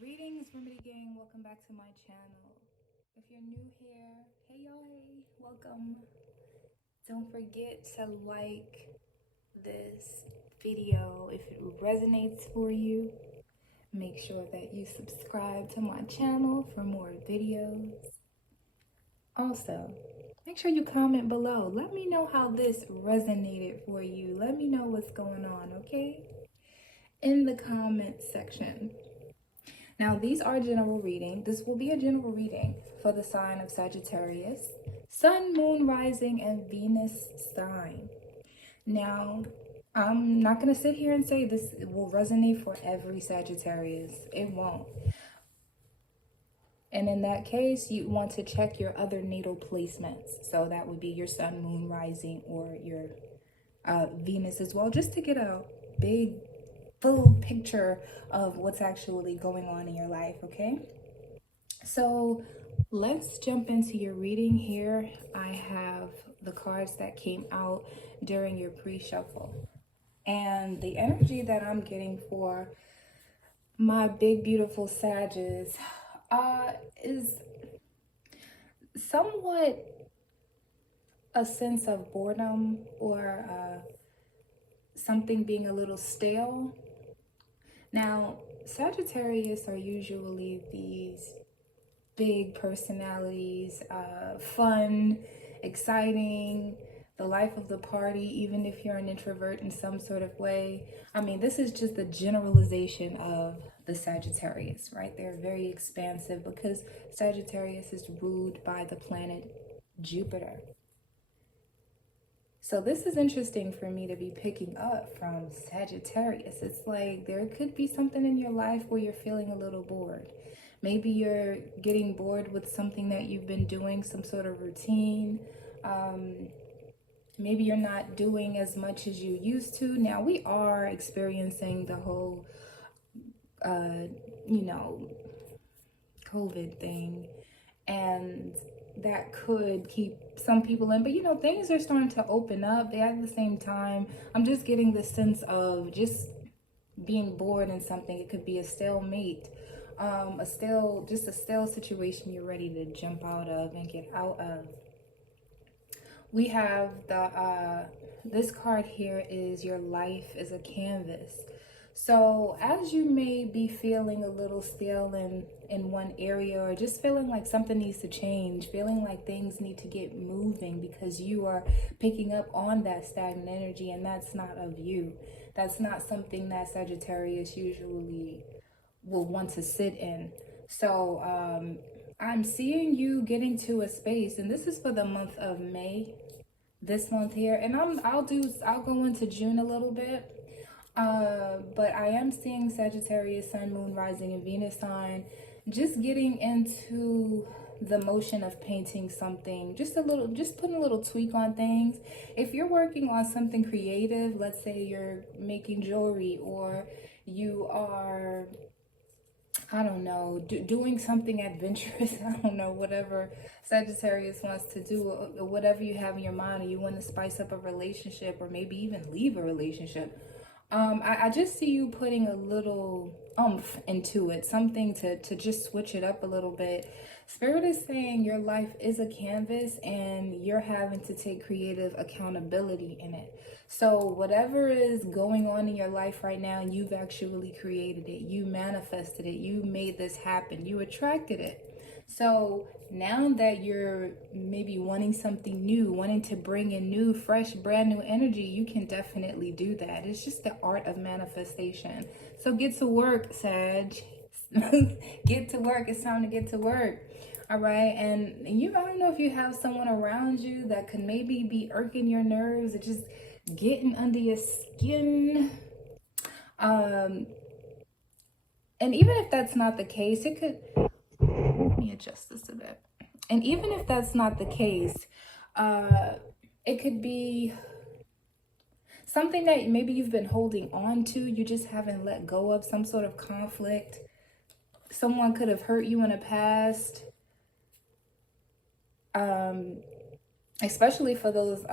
Greetings, Remedy Gang. Welcome back to my channel. If you're new here, hey y'all, hey, welcome. Don't forget to like this video if it resonates for you. Make sure that you subscribe to my channel for more videos. Also, make sure you comment below. Let me know how this resonated for you. Let me know what's going on, okay? In the comment section. Now, these are general reading. This will be a general reading for the sign of Sagittarius, Sun, Moon, Rising, and Venus sign. Now, I'm not going to sit here and say this will resonate for every Sagittarius. It won't. And in that case, you want to check your other natal placements. So that would be your Sun, Moon, Rising, or your Venus as well, just to get a big full picture of what's actually going on in your life, okay? So let's jump into your reading here. I have the cards that came out during your pre-shuffle. And the energy that I'm getting for my big, beautiful Sagittarius is somewhat a sense of boredom or something being a little stale. Now, Sagittarius are usually these big personalities, fun, exciting, the life of the party, even if you're an introvert in some sort of way. I mean, this is just the generalization of the Sagittarius, right? They're very expansive because Sagittarius is ruled by the planet Jupiter. So this is interesting for me to be picking up from Sagittarius. It's like there could be something in your life where you're feeling a little bored. Maybe you're getting bored with something that you've been doing, some sort of routine. Maybe you're not doing as much as you used to. Now, we are experiencing the whole, COVID thing. And that could keep some people in, but things are starting to open up. At the same time, I'm just getting the sense of just being bored in something. It could be a stalemate, a stale situation you're ready to jump out of and get out of. We have this card here is your life is a canvas. So as you may be feeling a little stale in one area, or just feeling like something needs to change, feeling like things need to get moving because you are picking up on that stagnant energy, and that's not of you. That's not something that Sagittarius usually will want to sit in. So I'm seeing you getting to a space, and this is for the month of May, this month here, and I'll go into June a little bit. But I am seeing Sagittarius, Sun, Moon, Rising, and Venus sign, just getting into the motion of painting something, just putting a little tweak on things. If you're working on something creative, let's say you're making jewelry, or you are, I don't know, doing something adventurous, I don't know, whatever Sagittarius wants to do, or whatever you have in your mind, or you want to spice up a relationship, or maybe even leave a relationship. I just see you putting a little oomph into it, something to just switch it up a little bit. Spirit is saying your life is a canvas and you're having to take creative accountability in it. So whatever is going on in your life right now, you've actually created it. You manifested it. You made this happen. You attracted it. So now that you're maybe wanting something new, wanting to bring in new, fresh, brand new energy, you can definitely do that. It's just the art of manifestation. So get to work, Sag. Get to work. It's time to get to work. All right. And I don't know if you have someone around you that could maybe be irking your nerves or just getting under your skin. And even if that's not the case, it could... Let me adjust this a bit. And even if that's not the case, it could be something that maybe you've been holding on to. You just haven't let go of, some sort of conflict. Someone could have hurt you in the past. Especially for those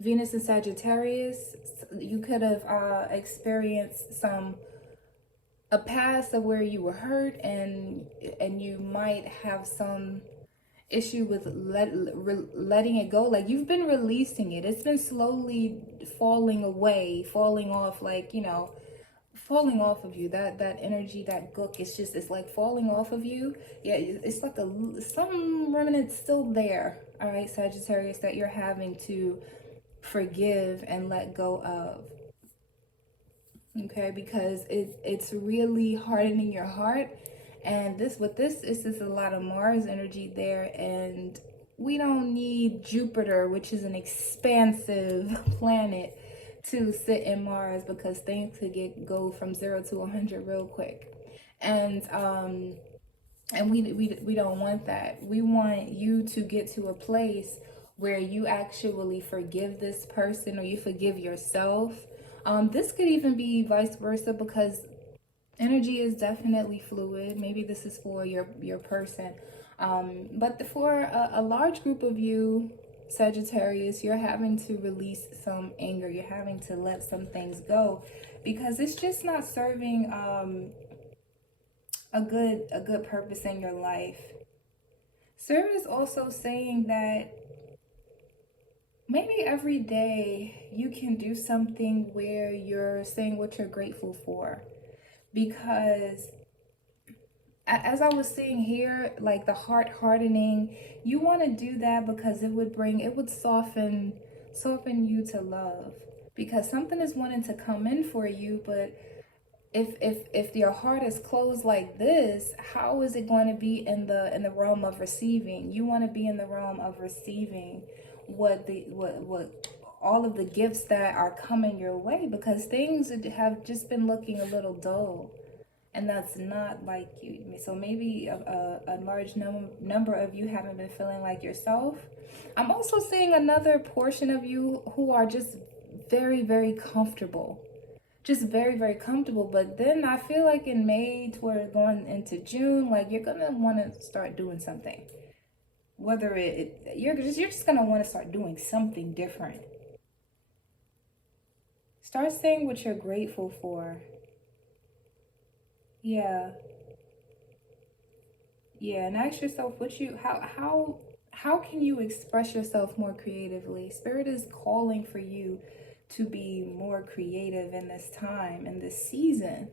Venus and Sagittarius, you could have experienced some a past of where you were hurt, and you might have some issue with letting it go. Like, you've been releasing it. It's been slowly falling away, falling off, like, falling off of you. That energy, that gook, it's like falling off of you. Yeah, it's like some remnant still there. All right, Sagittarius, that you're having to forgive and let go of. Okay, because it's really hardening your heart. And this is a lot of Mars energy there, and we don't need Jupiter, which is an expansive planet, to sit in Mars, because things could go from 0 to 100 real quick. And we don't want that. We want you to get to a place where you actually forgive this person, or you forgive yourself. This could even be vice versa, because energy is definitely fluid. Maybe this is for your person. But for a large group of you, Sagittarius, you're having to release some anger. You're having to let some things go, because it's just not serving a good purpose in your life. Spirit is also saying that maybe every day you can do something where you're saying what you're grateful for. Because as I was seeing here, like the heart hardening, you want to do that because it would soften you to love. Because something is wanting to come in for you, but if your heart is closed like this, how is it going to be in the realm of receiving? You want to be in the realm of receiving what all of the gifts that are coming your way, because things have just been looking a little dull, and that's not like you. So maybe a large number of you haven't been feeling like yourself. I'm also seeing another portion of you who are just very, very comfortable. Just very, very comfortable. But then I feel like in May, toward going into June, like you're gonna want to start doing something. Whether you're just gonna want to start doing something different. Start saying what you're grateful for. Yeah. Yeah, and ask yourself how can you express yourself more creatively? Spirit is calling for you to be more creative in this time, in this season.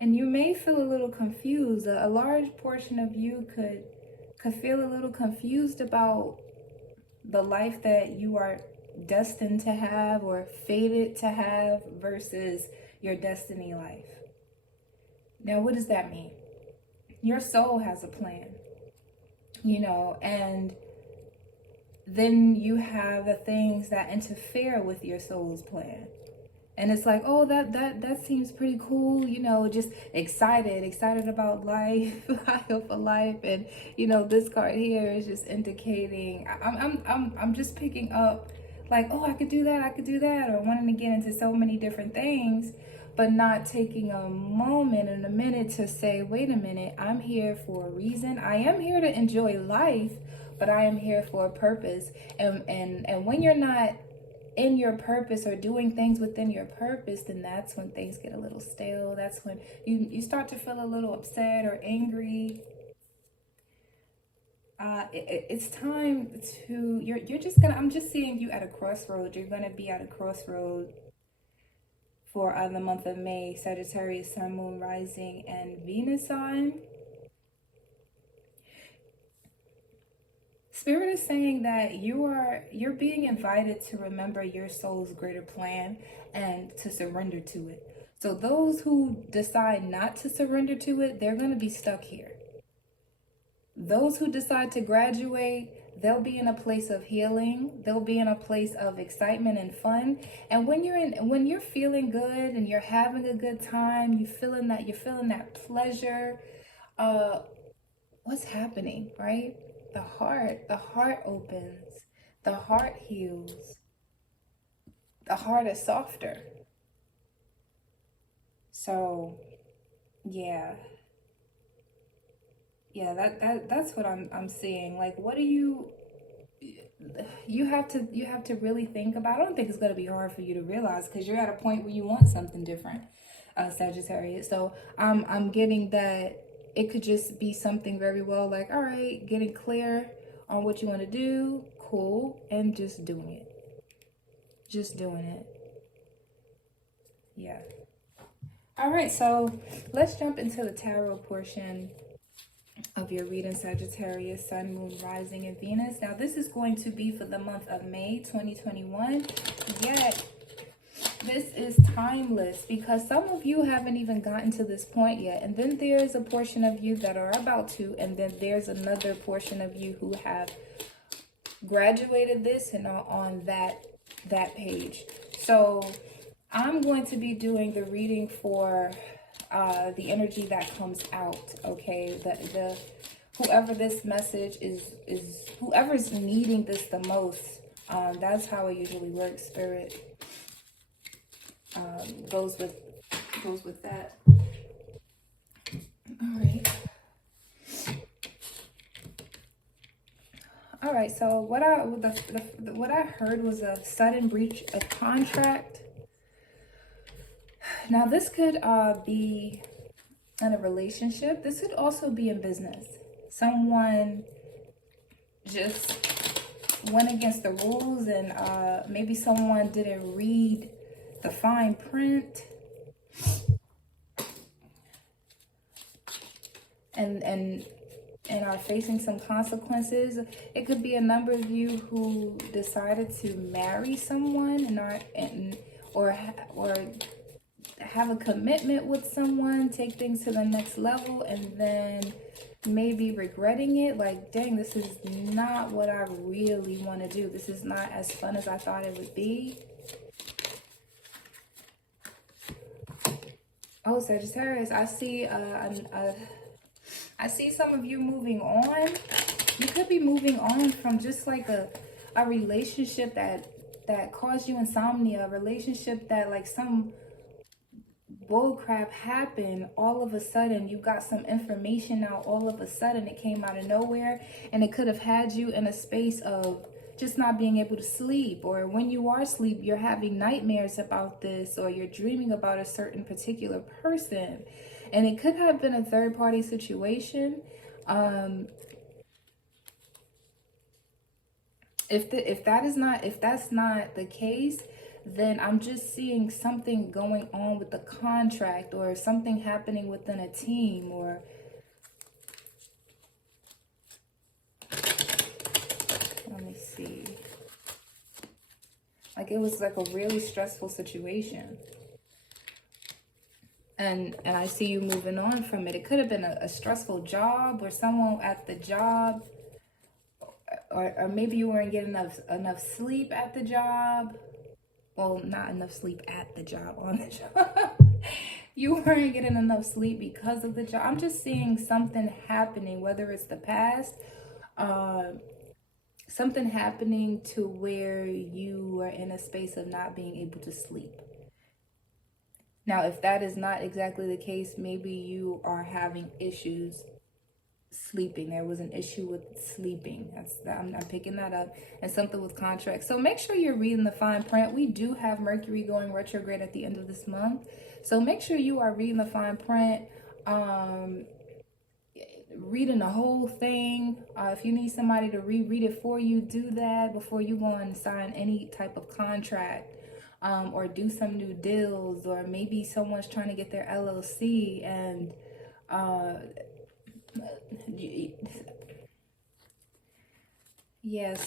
And you may feel a little confused. A large portion of you could feel a little confused about the life that you are destined to have or fated to have versus your destiny life. Now, what does that mean? Your soul has a plan, and then you have the things that interfere with your soul's plan. And it's like, oh, that seems pretty cool, just excited about life, high for life. And this card here is just indicating I'm just picking up, like, oh, I could do that, or wanting to get into so many different things, but not taking a moment and a minute to say, wait a minute, I'm here for a reason. I am here to enjoy life, but I am here for a purpose. And when you're not in your purpose or doing things within your purpose, then that's when things get a little stale. That's when you start to feel a little upset or angry. It's time to, I'm just seeing you at a crossroad. You're gonna be at a crossroad for the month of May. Sagittarius, Sun, Moon, Rising, and Venus sign. Spirit is saying that you're being invited to remember your soul's greater plan and to surrender to it. So those who decide not to surrender to it, they're going to be stuck here. Those who decide to graduate, they'll be in a place of healing. They'll be in a place of excitement and fun. And when you're feeling good and you're having a good time, you're feeling that pleasure, what's happening, right? The heart opens, the heart heals, the heart is softer. So yeah, that's what I'm seeing. Like, what do you, you have to really think about. I don't think it's going to be hard for you to realize, because you're at a point where you want something different, Sagittarius. So I'm getting that it could just be something very well like, all right, getting clear on what you want to do, cool, and just doing it. Just doing it. Yeah. All right, so let's jump into the tarot portion of your reading, Sagittarius, Sun, Moon, Rising, and Venus. Now, this is going to be for the month of May 2021. Yet, this is timeless, because some of you haven't even gotten to this point yet. And then there's a portion of you that are about to. And then there's another portion of you who have graduated this and are on that page. So I'm going to be doing the reading for the energy that comes out, okay? The whoever this message is whoever's needing this the most. That's how it usually works. Spirit goes with that. All right. So what I heard was a sudden breach of contract. Now, this could be in a relationship. This could also be in business. Someone just went against the rules, and maybe someone didn't read the fine print. And are facing some consequences. It could be a number of you who decided to marry someone or have a commitment with someone, take things to the next level, and then maybe regretting it. Like, dang, this is not what I really want to do. This is not as fun as I thought it would be. Oh, Sagittarius, I see some of you moving on. You could be moving on from just like a relationship that caused you insomnia, a relationship that like some bull crap happened all of a sudden. You got some information out all of a sudden. It came out of nowhere, and it could have had you in a space of just not being able to sleep, or when you are asleep, you're having nightmares about this, or you're dreaming about a certain particular person. And it could have been a third-party situation. If that's not the case, then I'm just seeing something going on with the contract, or something happening within a team, or let me see. Like, it was like a really stressful situation. And I see you moving on from it. It could have been a stressful job, or someone at the job, or maybe you weren't getting enough sleep at the job. Well, not enough sleep at the job, on the job. You weren't getting enough sleep because of the job. I'm just seeing something happening, whether it's the past, something happening to where you are in a space of not being able to sleep. Now, if that is not exactly the case, maybe you are having issues sleeping. There was an issue with sleeping. I'm picking that up. And something with contracts. So make sure you're reading the fine print. We do have Mercury going retrograde at the end of this month. So make sure you are reading the fine print. Reading the whole thing. If you need somebody to reread it for you, do that before you go and sign any type of contract. Or do some new deals, or maybe someone's trying to get their LLC, and yes,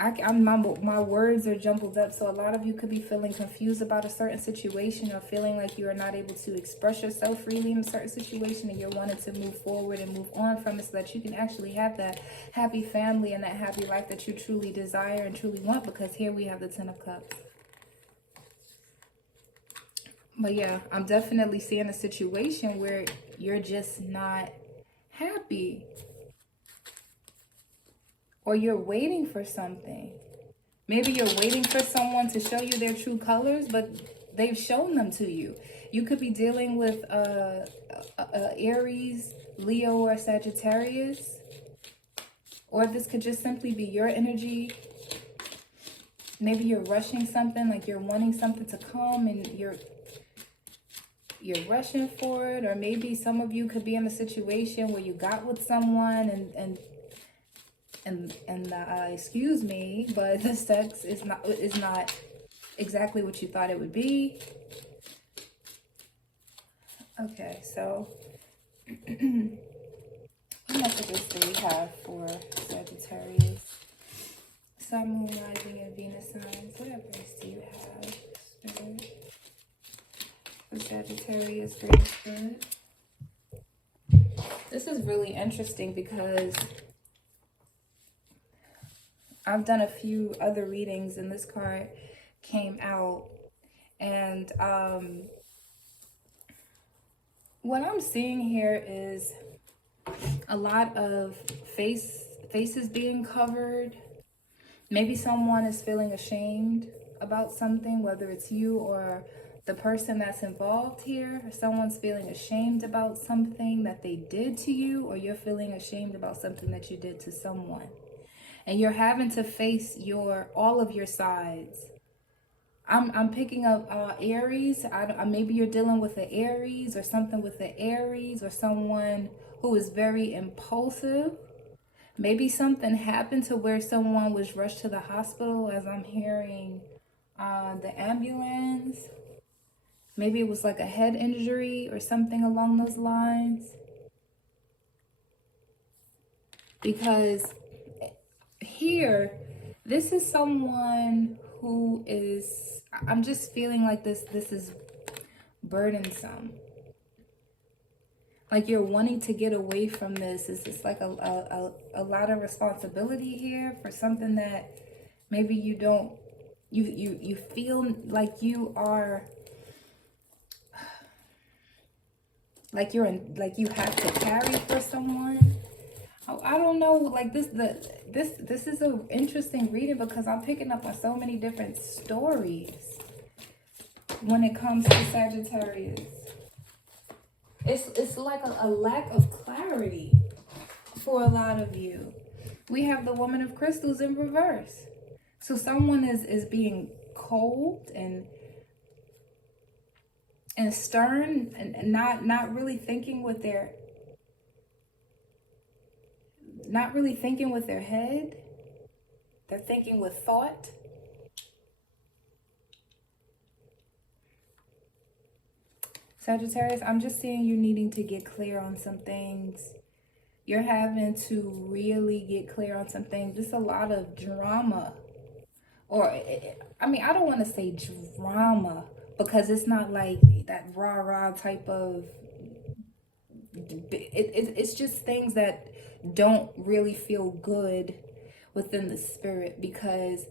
my words are jumbled up, so a lot of you could be feeling confused about a certain situation, or feeling like you are not able to express yourself freely in a certain situation, and you're wanting to move forward and move on from it so that you can actually have that happy family and that happy life that you truly desire and truly want, because here we have the Ten of Cups. But yeah, I'm definitely seeing a situation where you're just not happy. Or you're waiting for something. Maybe you're waiting for someone to show you their true colors, but they've shown them to you. You could be dealing with Aries, Leo, or Sagittarius. or this could just simply be your energy. Maybe you're rushing something, like you're wanting something to come and you're rushing for it. Or maybe some of you could be in a situation where you got with someone and excuse me, but the sex is not exactly what you thought it would be. Okay, so what messages do we have for Sagittarius? Sun, Moon, Rising, and Venus signs. What advice do you have, Spirit, for Sagittarius, Great Spirit? This is really interesting because I've done a few other readings and this card came out, and what I'm seeing here is a lot of faces being covered. Maybe someone is feeling ashamed about something, whether it's you or the person that's involved here. Someone's feeling ashamed about something that they did to you, or you're feeling ashamed about something that you did to someone. And you're having to face all of your sides. I'm picking up Aries. Maybe you're dealing with the Aries or something with the Aries, or someone who is very impulsive. Maybe something happened to where someone was rushed to the hospital, as I'm hearing the ambulance. Maybe it was like a head injury or something along those lines. Because here, this is someone who is, I'm just feeling like this is burdensome. Like you're wanting to get away from this. It's like a lot of responsibility here for something that maybe you don't, you feel like you are, like you have to carry for someone. I don't know, like this is an interesting reading because I'm picking up on so many different stories when it comes to Sagittarius. It's like a lack of clarity for a lot of you. We have the Woman of Crystals in reverse. So someone is being cold and stern and not really thinking with their head. They're thinking with thought. Sagittarius, I'm just seeing you needing to get clear on some things. You're having to really get clear on some things. There's a lot of drama. Or, I mean, I don't want to say drama because it's not like that rah-rah type of... It's just things that don't really feel good within the spirit, because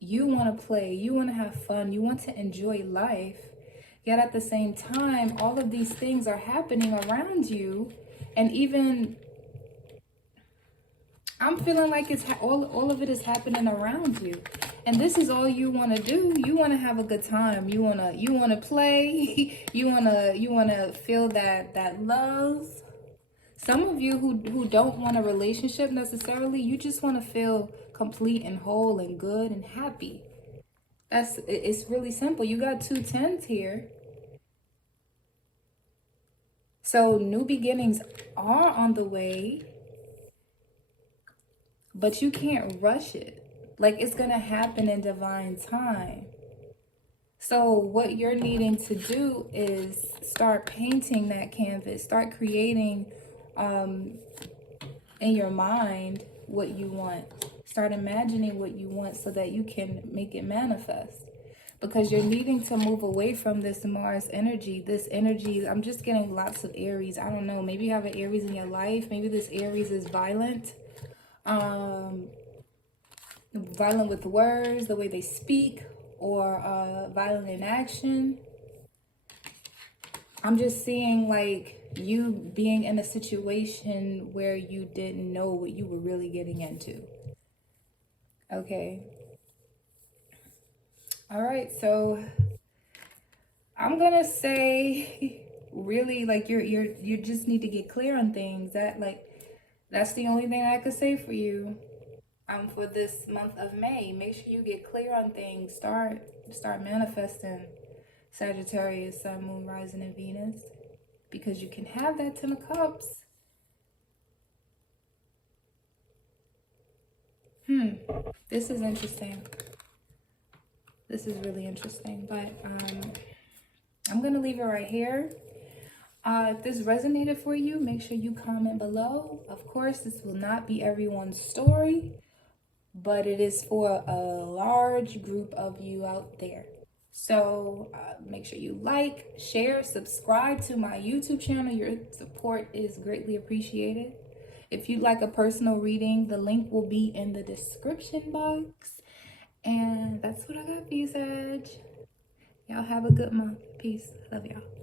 you want to play, you want to have fun, you want to enjoy life. Yet at the same time, all of these things are happening around you. And even, I'm feeling like it's all of it is happening around you. And this is all you want to do. You want to have a good time. You want to play. you want to feel that love. Some of you who don't want a relationship necessarily, you just want to feel complete and whole and good and happy. It's really simple. You got 2 10s here. So new beginnings are on the way, but you can't rush it. Like, it's going to happen in divine time. So what you're needing to do is start painting that canvas, start creating in your mind what you want. Start imagining what you want so that you can make it manifest. Because you're needing to move away from this Mars energy. This energy, I'm just getting lots of Aries. I don't know. Maybe you have an Aries in your life. Maybe this Aries is violent. Violent with words, the way they speak, or violent in action. I'm just seeing like you being in a situation where you didn't know what you were really getting into. Okay. All right, so I'm gonna say really like you just need to get clear on things. That like That's the only thing I could say for you. For this month of May, make sure you get clear on things. Start manifesting Sagittarius, Sun, Moon, Rising, and Venus, because you can have that 10 of Cups. This is interesting. This is really interesting, but I'm gonna leave it right here. If this resonated for you, make sure you comment below. Of course, this will not be everyone's story, but it is for a large group of you out there. So make sure you like, share, subscribe to my YouTube channel. Your support is greatly appreciated. If you'd like a personal reading, the link will be in the description box. And that's what I got for you, Sag. Y'all have a good month. Peace. Love y'all.